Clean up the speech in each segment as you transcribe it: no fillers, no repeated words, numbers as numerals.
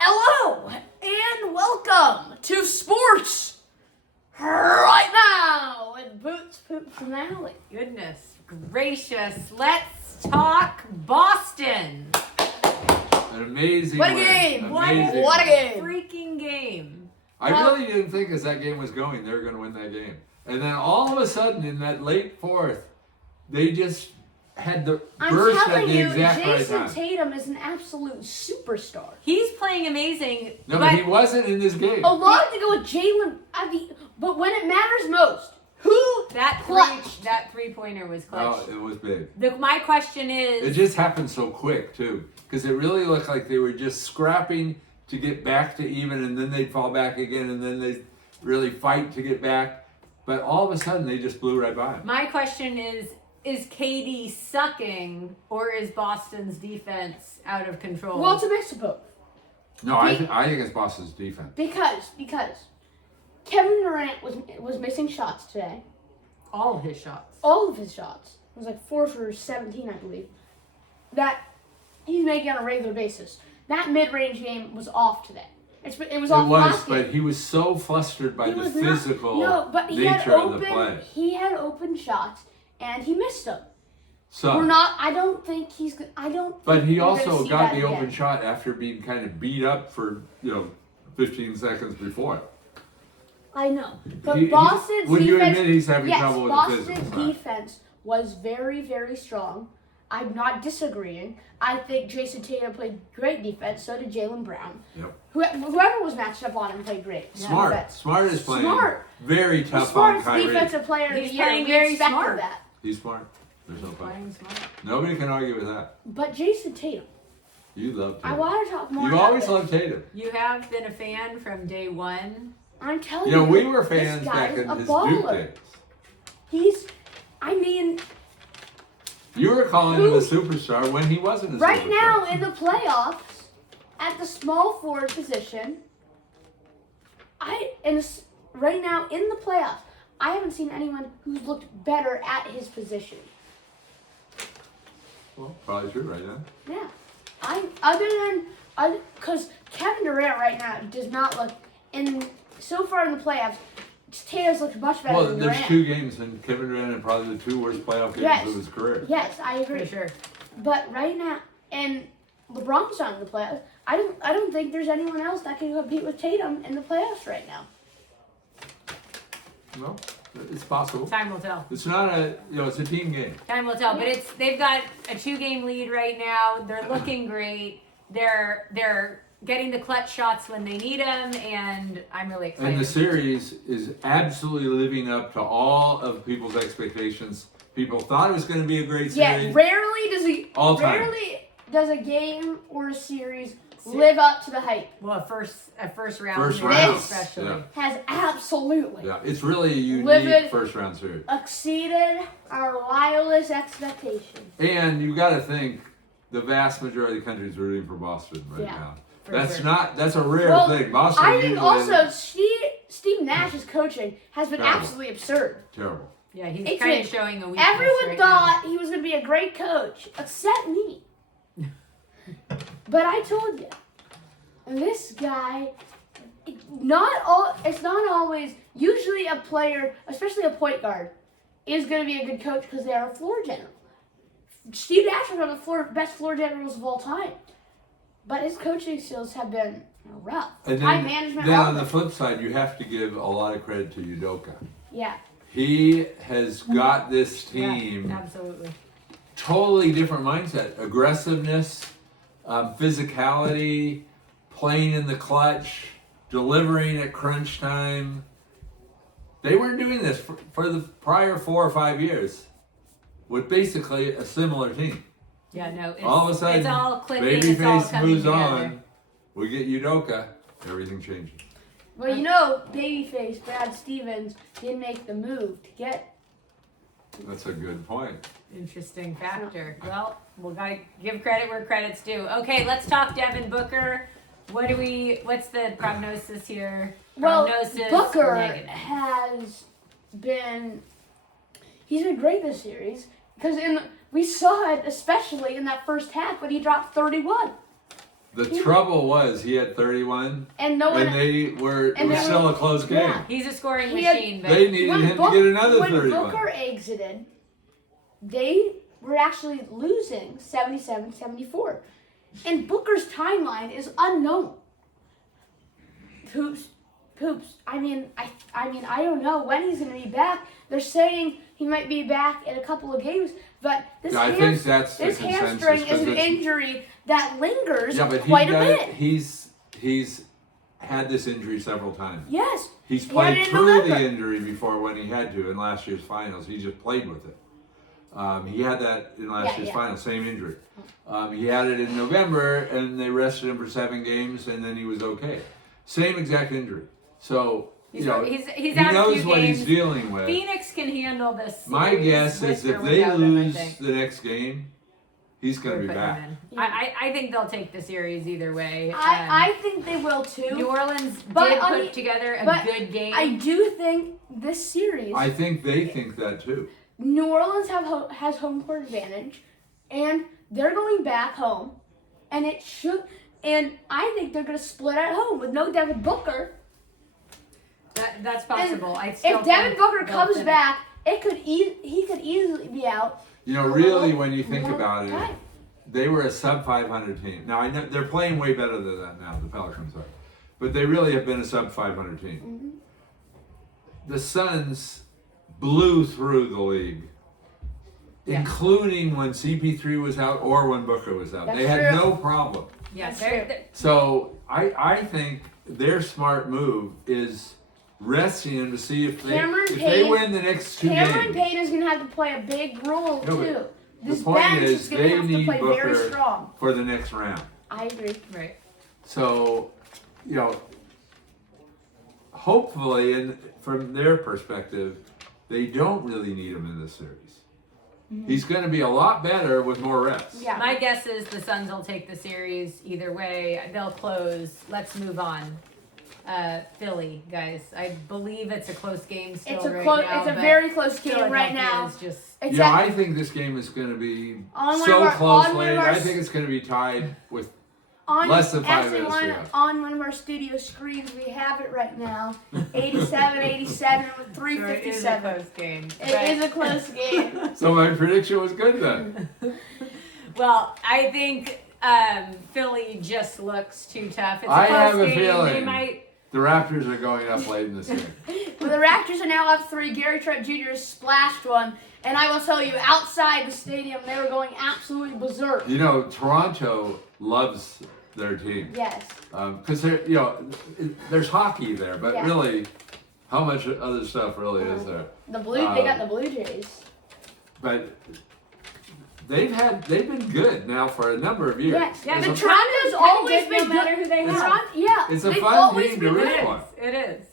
Hello and welcome to Sports Right Now with Boots, Poops, and Alley. Goodness gracious, let's talk Boston. An amazing What a win. game! What Amazing a game! Freaking game. I really didn't think as that game was going, they were going to win that game. And then all of a sudden, in that late fourth, they just had the burst at the exact right Jason time. Tatum is an absolute superstar. He's playing amazing. No, but he wasn't in this game. A lot to go with Jalen, but when it matters most, who that clutched? that 3-pointer was clutch. Oh, it was big. My question is, It just happened so quick, too. Because it really looked like they were just scrapping to get back to even, and then they'd fall back again, and then they'd really fight to get back. But all of a sudden, they just blew right by him. my question is KD sucking or is Boston's defense out of control? Well, it's a mix of both. No, I think it's Boston's defense. Because Kevin Durant was missing shots today. all of his shots. All of his shots. It was like 4 for 17, I believe. That he's making on a regular basis. That mid-range game was off today. It was off last game. But he was so flustered by the physical nature of the play. He had open shots, and he missed them. So, I don't think he's. I don't. but he we're gonna also see got that the again. open shot after being kind of beat up for 15 seconds before. I know, but He- Boston's would you defense. admit he's having yes, trouble with the Boston's physical side? defense was very, very strong. I'm not disagreeing. I think Jason Tatum played great defense. So did Jaylen Brown. Yep. Whoever was matched up on him played great. Smart. Defense. Smart is playing Smart. very The tough on smartest Kyrie. defensive player of the He's year. playing We very expected smart. that. He's smart. There's no He's question. playing smart. Nobody can argue with that. But Jason Tatum, You love I Tatum. want to talk more You about always this. loved Tatum. You have been a fan from day one. I'm telling You know, you, we were this fans back guy's in a his Duke baller. days. You were calling him a superstar when he wasn't a superstar. Right now in the playoffs, at the small forward position, right now in the playoffs, I haven't seen anyone who's looked better at his position. Well, probably true right now. Yeah, because Kevin Durant right now does not look so far in the playoffs. Tatum's looked much better Well, than there's Durant. 2 games, and Kevin Durant had probably the 2 worst playoff games of his career. Yes, I agree. For sure. But right now, and LeBron's not in the playoffs. I don't think there's anyone else that can compete with Tatum in the playoffs right now. Well, it's possible. Time will tell. It's not it's a team game. Time will tell. But they've got a 2-game lead right now. They're looking great. They're getting the clutch shots when they need them, and I'm really excited. And the series is absolutely living up to all of people's expectations. People thought it was going to be a great series. Yeah, rarely does a game or a series live up to the hype. Well, a first round, First series round, especially. yeah. Has absolutely Yeah, it's really a unique Livid. first round series. exceeded our wildest expectations. And you got to think the vast majority of the country is rooting for Boston right Yeah, now. for That's sure. that's a rare Well, thing. Boston I think usually also Steve Nash's coaching has been Terrible. absolutely absurd. terrible. Yeah, he's It's kind been- of showing a weakness Everyone right thought he was going to be a great coach, except me. But I told you, this guy, it's not always, usually a player, especially a point guard, is going to be a good coach because they are a floor general. Steve Nash is one of the best floor generals of all time. But his coaching skills have been rough. And Time management. then all on the that. flip side, you have to give a lot of credit to Udoka. Yeah. He has got this team Yeah, absolutely. totally different mindset. Aggressiveness, physicality, playing in the clutch, delivering at crunch time. They weren't doing this for the prior 4 or 5 years with basically a similar team. Yeah, no. All of a sudden, it's all clicking. It's all Babyface coming moves together. on. We get Udoka. Everything changes. Well, you know, babyface Brad Stevens didn't make the move to get. That's a good point. Interesting factor. Well, we gotta give credit where credit's due. Okay, let's talk Devin Booker. What's the prognosis here? Well, Prognosis Booker negative. he's been great this series. Because we saw it especially in that first half when he dropped 31. The trouble was he had 31, and no one. and it was still a close game. Yeah. He's a scoring He had- machine, but They needed him to get another when 31. Booker exited, they were actually losing 77-74. And Booker's timeline is unknown. Poops. I mean, I don't know when he's going to be back. They're saying he might be back in a couple of games, but this I think that's the this consensus, hamstring is 'cause an it's- injury that lingers Yeah, but quite a bit. he's had this injury several times. Yes. He's He had played it in through the November. injury before when he had to in last year's finals. He just played with it. He had that in last year's finals, same injury. He had it in November, and they rested him for 7 games, and then he was okay. Same exact injury. So, he's he out a knows few what games. he's dealing with. Phoenix can handle this. My series guess with is if or they without him, I lose think. the next game, he's going to be Put him back. in. Yeah. I think they'll take the series either way. I think they will too. New Orleans But did on put the- together a but good game. I do think this series, I think they think that too. New Orleans has home court advantage, and they're going back home, and and I think they're going to split at home with no Devin Booker. That's possible. And I still if Devin think Booker they'll comes finish. back, he could easily be out. You know, really, when you think Well, about it, right. they were a sub 500 team. Now I know they're playing way better than that now. The Pelicans are, but they really have been a sub 500 team. Mm-hmm. The Suns blew through the league, Yeah. including when CP3 was out or when Booker was out. That's They had true. no problem. Yes, That's true. So I think their smart move is resting him to see if they win the next 2 Cameron games. Payne is going to have to play a big role No, but too. This the point bench is is going to they have to need play very Booker strong. for the next round. I agree. Right. So, you know, hopefully, and from their perspective, they don't really need him in this series. He's going to be a lot better with more reps. Yeah. My guess is the Suns will take the series either way. They'll close. Let's move on. Philly, guys. I believe it's a close game still It's a right close. now. It's a but very close game right Philadelphia now. is just It's Yeah, at- I think this game is going to be On one so of our- close on one late. of our I think it's going to be tied with on, less than 5 actually minutes to go. on one of our studio screens, we have it right now. 87-87 with it is a 3:57. close game. It is a close game. So my prediction was good then. Well, I think Philly just looks too tough. It's a I close have a game. They feeling. might. The Raptors are going up late in this game. Well, the Raptors are now up 3. Gary Trent Jr. splashed one. And I will tell you, outside the stadium, they were going absolutely berserk. You know, Toronto loves their team. Yes. Because there's hockey there, but Yeah. really, how much other stuff really is there? They got the Blue Jays. But they've been good now for a number of years. Yes. Yeah, It's the a- Toronto's always no been matter good. who they The have. Toronto, It's a they've fun always team been to good. root for. It is.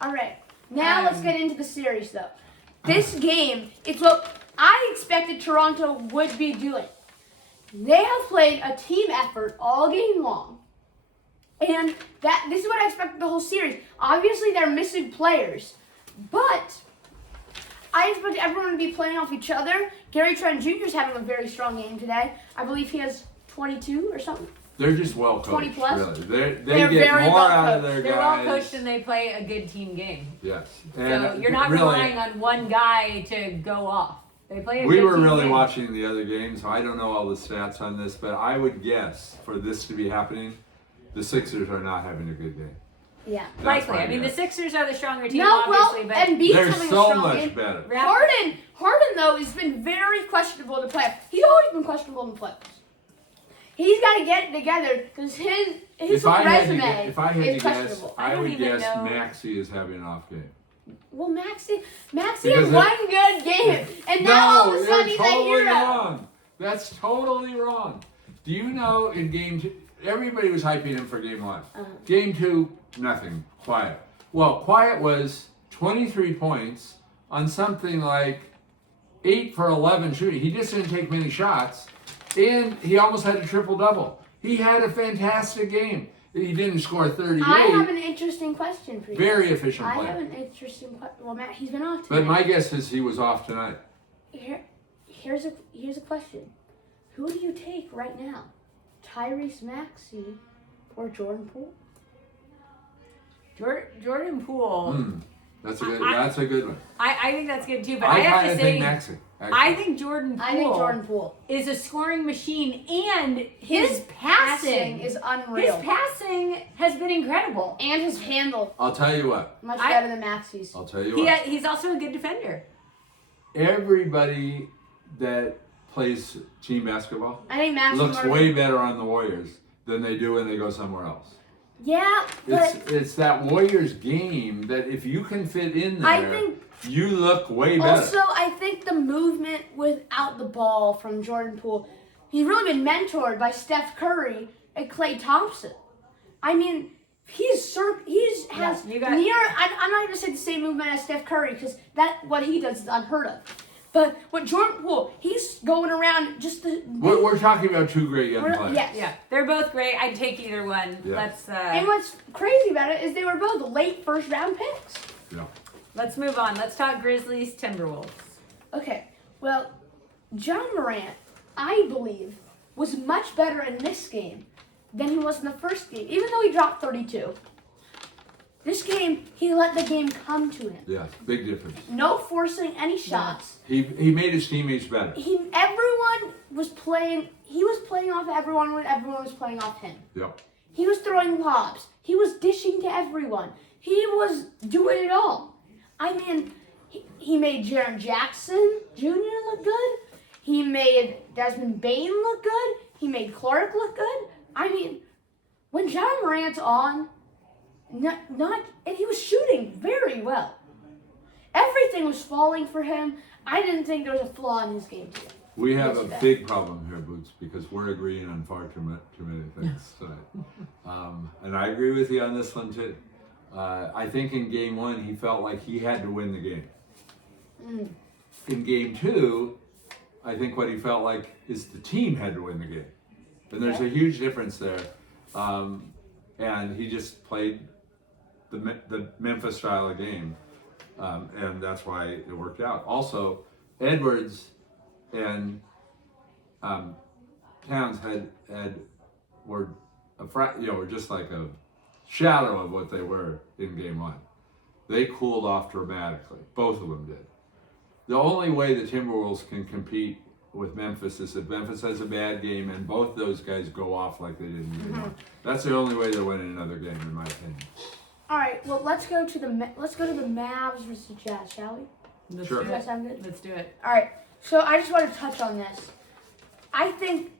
All right. Now let's Um, get into the series, though. This game, it's what I expected Toronto would be doing. They have played a team effort all game long. And this is what I expected the whole series. Obviously, they're missing players. But I expect everyone to be playing off each other. Gary Trent Jr. is having a very strong game today. I believe he has 22 or something. They're just well coached. 20 plus? Really. They They're get very more well out of coached. their They're well guys. coached and they play a good team game. Yes. So And you're not really, relying on one guy to go off. They play a we good were team really game. watching the other game, so I don't know all the stats on this, but I would guess for this to be happening, the Sixers are not having a good game. Yeah. That's Likely. my I mean, the guess. Sixers are the stronger team, No, well, obviously, but and B's They're having a so strong much game. better. Harden, though, has been very questionable to play. He's always been questionable in the playoffs. He's got to get it together because his If I had resume to, if I had is to guess, questionable. I I don't would even guess know. Maxey is having an off game. Well, Maxey Because had one good game, and now all of a sudden he's you're a totally hero. wrong. That's totally wrong. Do you know in game 2, everybody was hyping him for game 1. Game 2, nothing. Quiet. Well, Quiet was 23 points on something like 8 for 11 shooting. He just didn't take many shots, and he almost had a triple-double. He had a fantastic game. He didn't score 38. I have an interesting question for you. Very efficient I have player. an interesting question. Well, Matt, he's been off But tonight. my guess is he was off tonight. here's a question: who do you take right now, Tyrese Maxey or Jordan Poole? Jordan Poole. That's a good one. I think that's good too, but I have to say, think Maxey. I think Jordan Poole. Is a scoring machine, and his passing is unreal. His passing has been incredible, and his handle. I'll tell you what. Much better than Maxey's. I'll tell you what. He's also a good defender. Everybody that plays team basketball I think Maxey looks way better on the Warriors than they do when they go somewhere else. Yeah, but it's that Warriors game that if you can fit in there, I think you look way better. Also, I think the movement without the ball from Jordan Poole, he's really been mentored by Steph Curry and Klay Thompson. I mean, I'm not going to say the same movement as Steph Curry because what he does is unheard of. But what Jordan Poole, he's going around just the. We're talking about two great young players. Yes. Yeah, they're both great. I'd take either one. Yeah. And what's crazy about it is they were both late first round picks. Yeah. Let's move on. Let's talk Grizzlies, Timberwolves. Okay, well, John Morant, I believe, was much better in this game than he was in the first game, even though he dropped 32. This game, he let the game come to him. Yeah, big difference. No forcing any shots. He made his teammates better. Everyone was playing. He was playing off everyone when everyone was playing off him. Yep. He was throwing lobs. He was dishing to everyone. He was doing it all. I mean, he made Jaren Jackson Jr. look good. He made Desmond Bain look good. He made Clark look good. I mean, when John Morant's on, and he was shooting very well. Everything was falling for him. I didn't think there was a flaw in his game today. We have a big problem here, Boots, because we're agreeing on far too many things tonight. And I agree with you on this one too. I think in game one, he felt like he had to win the game. In game two, I think what he felt like is the team had to win the game. And there's a huge difference there. And he just played the Memphis style of game. And that's why it worked out. Also, Edwards and Towns were just like a shadow of what they were in game one. They cooled off dramatically. Both of them did. The only way the Timberwolves can compete with Memphis is if Memphis has a bad game and both those guys go off like they did in game one. That's the only way they're winning another game, in my opinion. All right, well let's go to the Mavs versus the Jazz, shall we? Sure. Does that sound good? Let's do it. All right, so I just want to touch on this. I think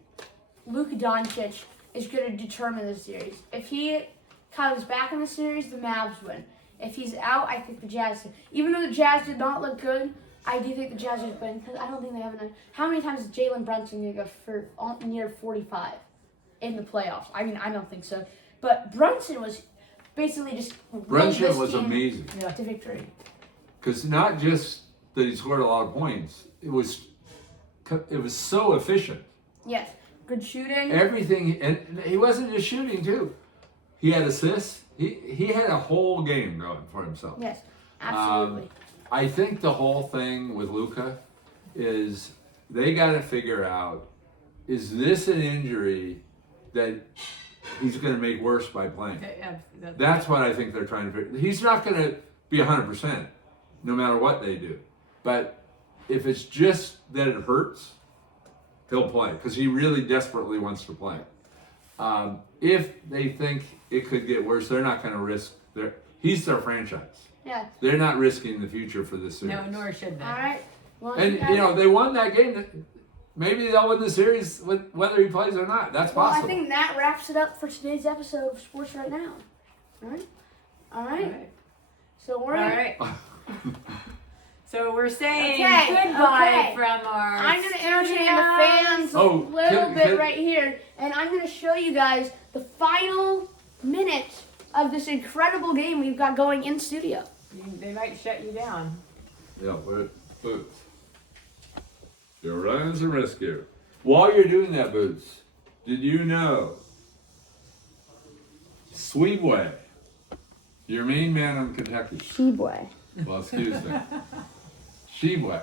Luka Doncic is going to determine the series. If he comes back in the series, the Mavs win. If he's out, I think the Jazz. Even though the Jazz did not look good, I do think the Jazz would win because I don't think they have enough. How many times is Jalen Brunson going to go for near 45 in the playoffs? I mean, I don't think so. But Brunson was basically just Brunson was amazing to victory. Because not just that he scored a lot of points, it was so efficient. Yes, good shooting. Everything, and he wasn't just shooting too. He had assists. He had a whole game going for himself. Yes, absolutely. I think the whole thing with Luka is they got to figure out, is this an injury that he's going to make worse by playing? Okay, yeah, That's what I think they're trying to figure. He's not going to be 100% no matter what they do. But if it's just that it hurts, he'll play because he really desperately wants to play. If they think it could get worse, they're not going to risk. He's their franchise. Yeah. They're not risking the future for this series. No, nor should they. All right. Well, And they won that game. Maybe they'll win the series whether he plays or not. That's possible. I think that wraps it up for today's episode of Sports Right Now. All right. So we're All right. So we're saying goodbye from our. I'm going to entertain the fans a little bit right here, and I'm going to show you guys the final minute of this incredible game we've got going in studio. They might shut you down. Yeah, Boots. Your runs and rescue. While you're doing that, Boots, did you know Sweetway, your main man in Kentucky? Sheboy. Well, excuse me. Sheboy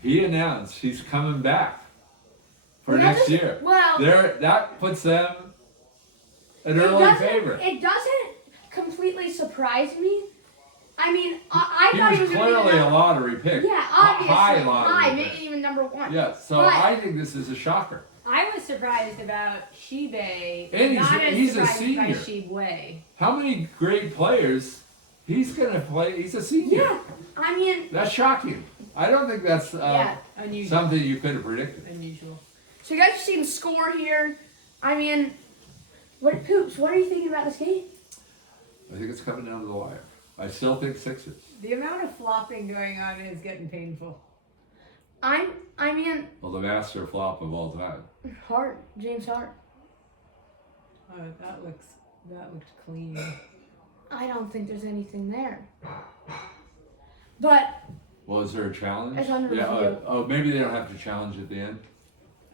he announced he's coming back for Well, that next doesn't- year. well- That puts them an It early doesn't- favorite. It doesn't completely surprise me. I mean, I thought He he was was going to be clearly a the lottery pick. Yeah, obviously. High lottery High, pick. maybe even number 1. Yeah, so But- I think this is a shocker. I was surprised about Shibe. And not as he's a surprised by senior. Shibwe. How many great players he's going to play? He's a senior. Yeah, I mean, That's shocking. I don't think that's Unusual. something you could have predicted. Unusual. so you guys have seen the score here. I mean, what are you thinking about this game? I think it's coming down to the wire. I still think Sixers. The amount of flopping going on is getting painful. I mean, Well, the master flop of all time. James Hart. Oh, that looked clean. I don't think there's anything there. But Well, is there a challenge? It's under review. Maybe they don't have to challenge at the end.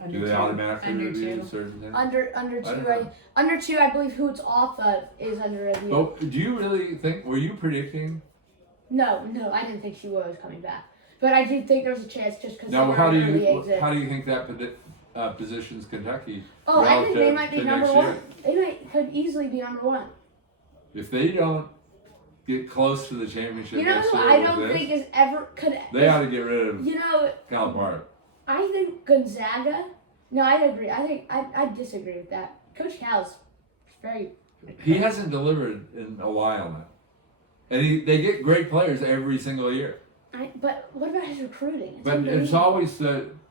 Under Do they two. automatically Under review two. certain things? under don't 2, know. under 2, I believe who it's off of is under review. But do you really think? Were you predicting? No, I didn't think she was coming back. But I did think there was a chance just because Now, they how were do an early you exit. think that positions Kentucky? Oh, I think they relative might be to number next 1. year? Could easily be number 1. If they don't get close to the championship You know next who year I with don't this, think is ever could. they ought to get rid of You know, Calipari. I think Gonzaga. No, I agree. I disagree with that. Coach Cal's very. He hasn't delivered in a while now, and they get great players every single year. But what about his recruiting? But it's unbelievable. always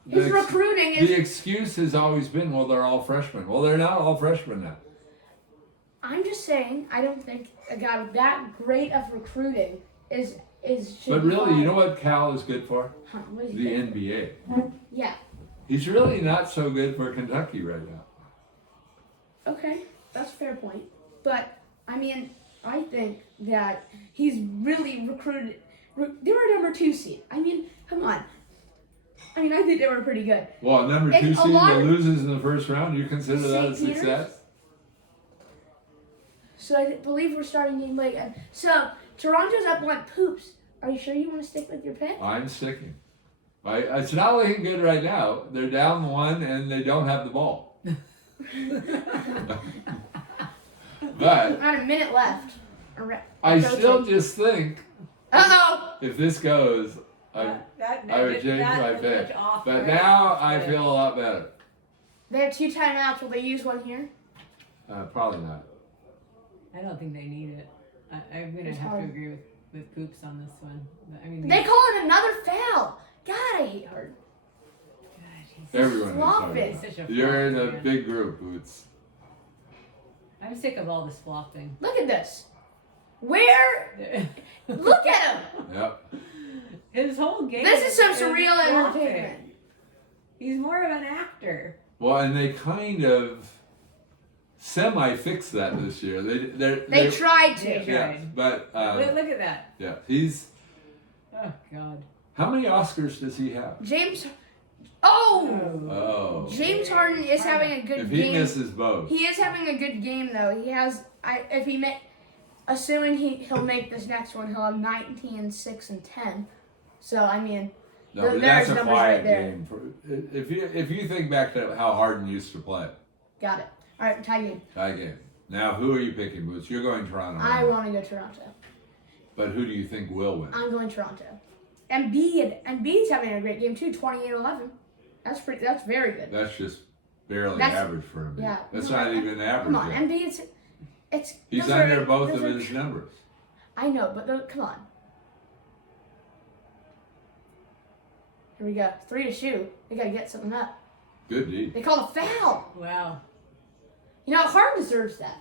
His recruiting is. the excuse has always been, well, they're all freshmen. Well, they're not all freshmen now. I'm just saying, I don't think a guy with that great of recruiting is should But be really, you fired. know what Cal is good for? Huh, what do The you think? NBA. Yeah. He's really not so good for Kentucky right now. Okay, that's a fair point. But I mean, I think that he's really recruited. They were number 2 seed. I mean, come on. I mean, I think they were pretty good. Well, number It's 2 a seed lot that of- loses in the first round, you consider that a St. Peter's? success? So I believe we're starting game late. So Toronto's up 1 poops. Are you sure you want to stick with your pick? I'm sticking. It's not looking good right now. They're down 1 and they don't have the ball. But About a minute left. I still just think Uh-oh! if this goes, I would change my pick. But now I feel a lot better. They have 2 timeouts. Will they use one here? Probably not. I don't think they need it. I'm gonna It's have hard. to agree with Poops on this one. I mean, They call it another foul. God, I hate Hart. Everyone Flop is it. Such a You're in flop, a man. big group, Boots. I'm sick of all this flopping. Look at this. Where? Look at him. Yep. His whole game. This is some is surreal flopping. entertainment. He's more of an actor. Well, and they kind of semi-fixed that this year. They tried to. They Yeah, tried. but Look at that. yeah, he's. Oh God. How many Oscars does he have? James. Oh! Oh. James Harden is having a good If he game. misses both. He is having a good game though. He has. Assuming he'll make this next one, he'll have 19, 6, and 10. So I mean, No, there's but that's a numbers quiet right there. game. If you think back to how Harden used to play, Got it. All right, tie game. tie game. Now, who are you picking, Boots? You're going Toronto. I want to go Toronto. But who do you think will win? I'm going Toronto. Embiid's having a great game too. 28-11. That's very good. That's just barely That's- average for him. yeah. That's No, not even average. Come on, yet. Embiid's. He's those are- under both those of are his numbers. I know, but come on. Here we go. 3 to shoot. They gotta get something up. Good D. They called a foul. Wow. You know, Harden deserves that.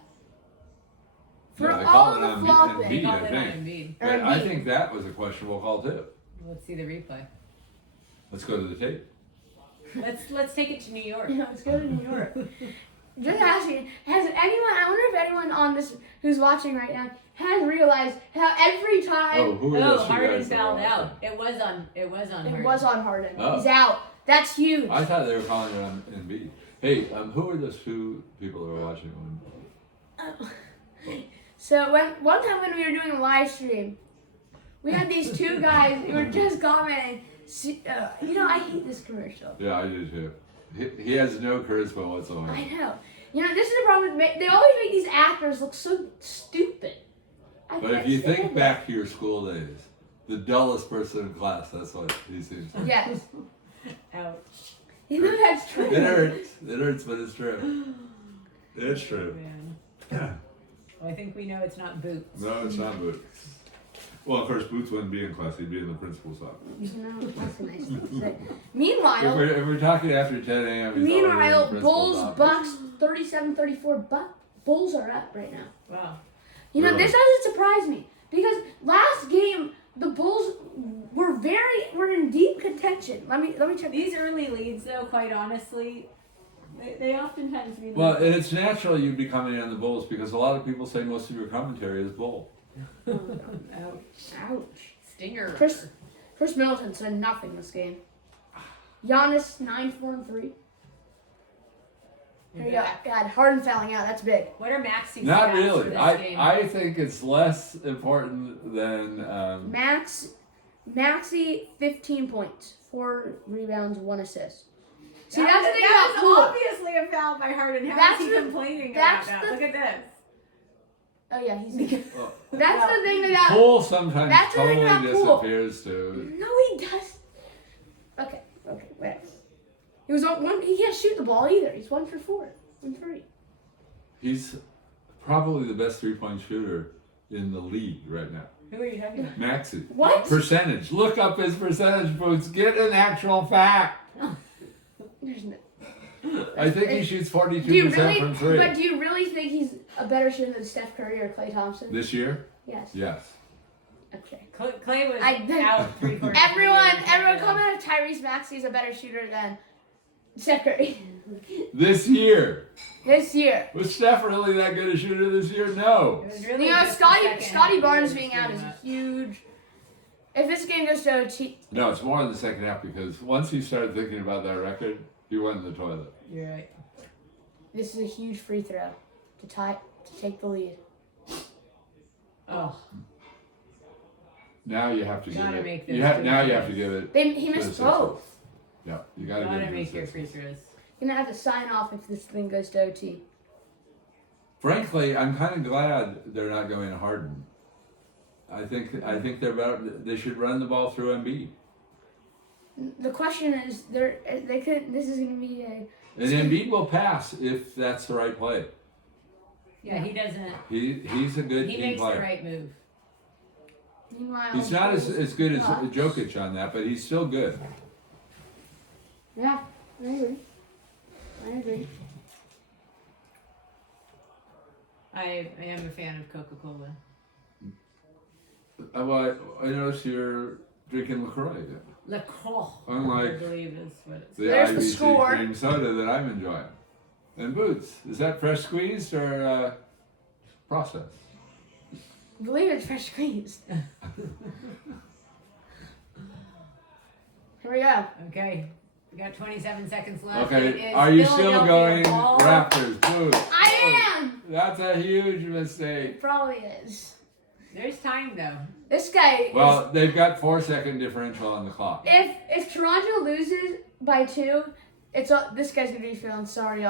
For Yeah, they all called it the on flopping. Embiid, Call I it on think. Embiid. But I think that was a questionable call too. Let's see the replay. Let's go to the tape. Let's take it to New York. Yeah, let's go to New York. Just asking, I wonder if anyone on this who's watching right now has realized how every time Oh, who are Oh, those two Harden guys that fouled were out. It was on Harden. it was on Harden. Oh. He's out. That's huge. I thought they were calling it on Embiid. Hey, who are those two people that were watching? So one time when we were doing a live stream, we had these 2 guys who were just commenting I hate this commercial. Yeah, I do too. He has no charisma whatsoever. I know. This is the problem with they always make these actors look so stupid. But if you think back to your school days, the dullest person in class, that's what he seems like. Yes. Ouch. That's true. It hurts. It hurts, but it's true. It's true. Man. Well, I think we know it's not Boots. No, it's not Boots. Well, of course, Boots wouldn't be in class. He'd be in the principal's office. That's a nice thing to say. If Meanwhile, we're talking after 10 a.m., he's already in the principal's Bulls, office. Bucks, 37-34. Bulls are up right now. Wow. Really? This doesn't surprise me because last game the Bulls were in deep contention. Let me check. These early leads, though, quite honestly, they oftentimes mean. Well, and it's natural you'd be coming in on the Bulls because a lot of people say most of your commentary is Bull. Ouch. Stinger. Chris Middleton said nothing this game. Giannis 9-4-3. There you go. God, Harden fouling out. That's big. What are Maxi's Not stats for really. this game? I think it's less important than. Maxi 15 points, 4 rebounds, 1 assist. See, That that's the thing was about Poole. obviously a foul by Harden. How That's is he the- complaining that's about that? the- Look at this. Oh yeah, he's. Well, That's the thing about. Poole sometimes That's the thing totally about Poole. disappears too. No, he does. Okay, wait. He was on one. He can't shoot the ball either. He's 1 for 4, 1 for 3. He's probably the best three-point shooter in the league right now. Who are you talking about? Maxi. What? Percentage. Look up his percentage, Boots. Get an actual fact. There's no. I think he shoots Do you 42% really? from three. But do you really think he's a better shooter than Steph Curry or Klay Thompson? This year? Yes. Yes. Okay. Clay was I- out 3/4. Everyone comment if Tyrese Maxey is a better shooter than Steph Curry This year. this year. Was Steph really that good a shooter this year? No. It was really You know, just the second half Scotty of the Barnes year being that out screwed is him up. huge. If this game goes to OT, No, it's more in the second half because once he started thinking about that record, he went in the toilet. You're right. this is a huge free throw to take the lead. Oh, Now you have to Gotta give make it. those You have, free now you throws. have to give it. He to missed the both. Yeah, you gotta, gotta give it make to your the free Sixers. throws. Gonna have to sign off if this thing goes to OT. Frankly, I'm kind of glad they're not going to Harden. I think they're better. They should run the ball through Embiid. The question is, they could. This is gonna be a. And Embiid will pass if that's the right play. Yeah, he doesn't. He's a good He team makes player. the right move. Meanwhile, He's not as good as Bucks. Jokic on that, but he's still good. Yeah, I agree. I am a fan of Coca-Cola. Well, I noticed you're drinking LaCroix. LaCroix, I Unlike believe is what it's. the There's the IBC score. cream soda that I'm enjoying. And Boots, is that fresh squeezed or processed? I believe it's fresh squeezed. Here we go. Okay, we got 27 seconds left. It Okay, is are you still Philadelphia going ball. Raptors? Boots. I am. That's a huge mistake. It probably is. There's time though. This guy. Well, they've got 4-second differential on the clock. If Toronto loses by 2, this guy's gonna be feeling sorry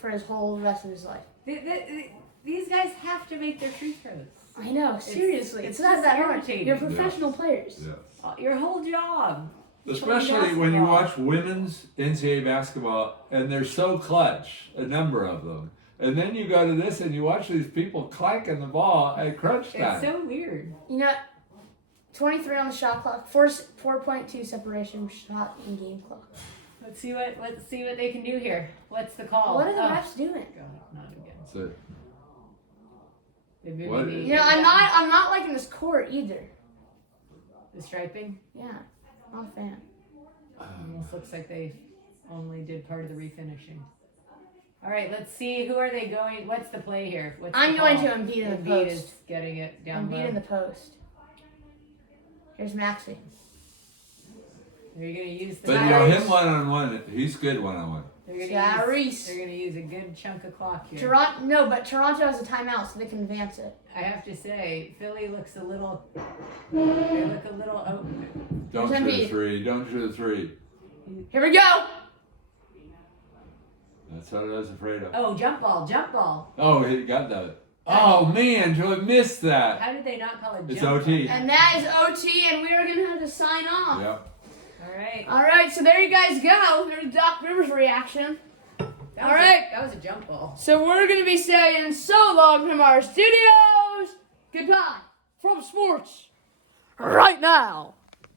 for his whole rest of his life. These guys have to make their free throws. I know, seriously, it's not just that hard. irritating. You're professional players. Yes. Your whole job. Especially when you watch women's NCAA basketball and they're so clutch, a number of them. And then you go to this and you watch these people clanking the ball at crunch time. It's so weird. You know, 23 on the shot clock, 4.2 separation shot and game clock. Let's see what they can do here. What's the call? What are the Oh, refs doing? God, not again. That's it. They're moving What? the- You know, I'm not liking this court either. The striping. Yeah, not a fan. Almost looks like they only did part of the refinishing. All right, let's see. Who are they going? What's the play here? What's I'm the going call? to Embiid in the Embiid post. is getting it down Embiid low. in the post. Here's Maxey. Are you going to use the But you know, him one-on-one, he's good one-on-one. They're Tyrese. gonna use a good chunk of clock here. But Toronto has a timeout, so they can advance it. I have to say, Philly looks a little. They look a little open. Don't Here's shoot Embiid. a three. Don't shoot a three. Here we go. That's what I was afraid of. Oh, jump ball, jump ball. Oh, he got that. Oh man, Joey missed that. How did they not call it jump It's ball? OT. And that is OT, and we are going to have to sign off. Yep. All right. All right, so there you guys go. There's Doc Rivers' reaction. That All right. That was a jump ball. So we're going to be saying so long from our studios. Goodbye from sports right now.